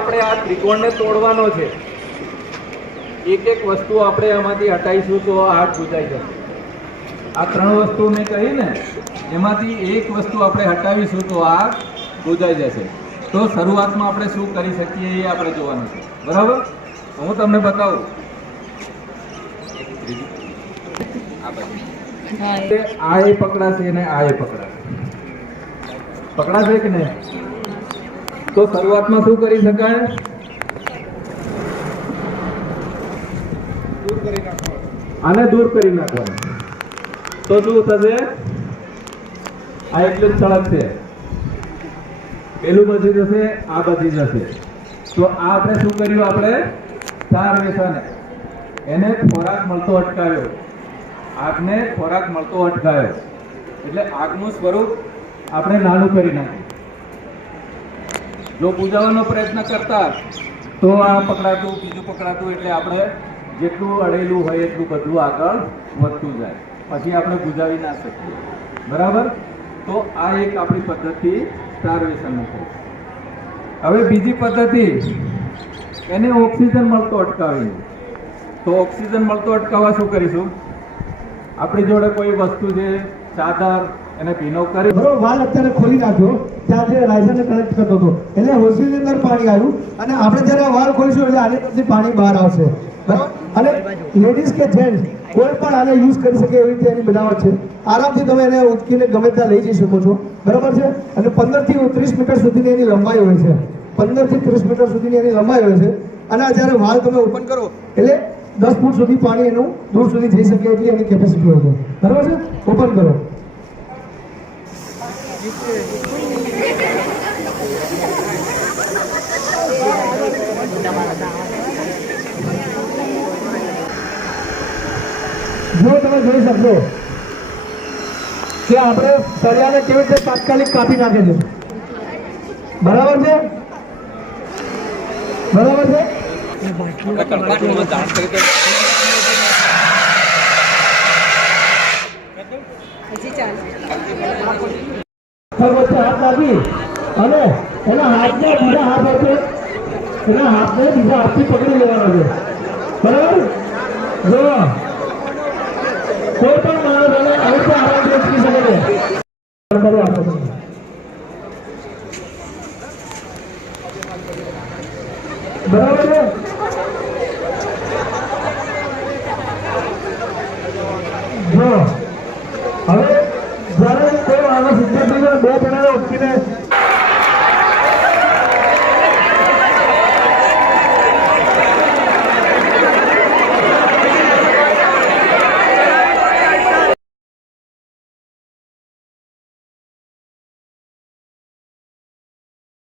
ત્રિકોણને તોડવાનો છે. એક એક વસ્તુ આપણે આમાંથી હટાઈશું તો આ ગુજાઈ જશે. આ ત્રણ વસ્તુ મેં કહી ને એમાંથી એક વસ્તુ આપણે હટાવીશું તો આ ગુજાઈ જશે. તો શરૂઆતમાં આપણે શું કરી શકીએ એ આપણે જોવાનું છે. બરાબર? હું તમને બતાવું. આ આ એ પકડાશે અને આ એ પકડાશે. પકડાશે કે નહીં? તો શરૂઆતમાં શું કરી શકાય? આને દૂર કરી નાખવાનું. તો શું થશે? આ એટલું સળગ છે. પેલું બચી જશે, આ બચી જશે. તો આ આપણે શું કર્યું આપણે? ચાર વેસાને. એને ખોરાક મળતો અટકાવ્યો. આગને ખોરાક મળતો અટકાવ્યો. એટલે આગનું સ્વરૂપ આપણે નાનું કરી નાખ્યું. જો બુજાવવાનો પ્રયત્ન કરતા તો આ પકડાતું બીજું પકડાતું એટલે આપણે જેટલું અડેલું હોય એટલું બધું આગળ વધતું જાય. પછી આપણે બુજાવી ના શકીએ. બરાબર? તો આ એક આપણી પદ્ધતિ સ્ટારવેશનની છે. હવે બીજી પદ્ધતિ, એને ઓક્સિજન મળતો અટકાવી તો ઓક્સિજન મળતો અટકાવવા શું કરીશું? આપણી જોડે કોઈ વસ્તુ છે, ચાદર એને પીનો કરી બરો વાલ અત્યારે ખોલી નાખ્યો ત્યાં જે રાઇઝરને કનેક્ટ કરતો હતો. એટલે હોસ્પિટલની અંદર પાણી આવ્યું. અને આપણે જ્યારે વાલ ખોલીશું એટલે આની અંદરથી પાણી બહાર આવશે. બરાબર? અને લેડીઝ કે જેન્ટ્સ કોઈ પણ આને યુઝ કરી શકે એવી રીતે એની બનાવટ છે. આરામથી તમે એને ઉચકીને ગમે ત્યાં લઈ જઈ શકો છો. બરાબર છે? અને પંદરથી ત્રીસ મીટર સુધીની એની લંબાઈ હોય છે. પંદરથી ત્રીસ મીટર સુધીની એની લંબાઈ હોય છે. અને આ જ્યારે વાલ તમે ઓપન કરો, એટલે દસ ફૂટ સુધી પાણી એનું દૂર સુધી જઈ શકે એટલી એની કેપેસિટી હોય છે. બરાબર છે? ઓપન કરો. જો તમે જોઈ શકશો કે આપણે સરિયાને કેવી રીતે તાત્કાલિક કાપી નાખે છે. બરાબર છે? બરાબર છે? પકડી લેવાનો છે. બરાબર?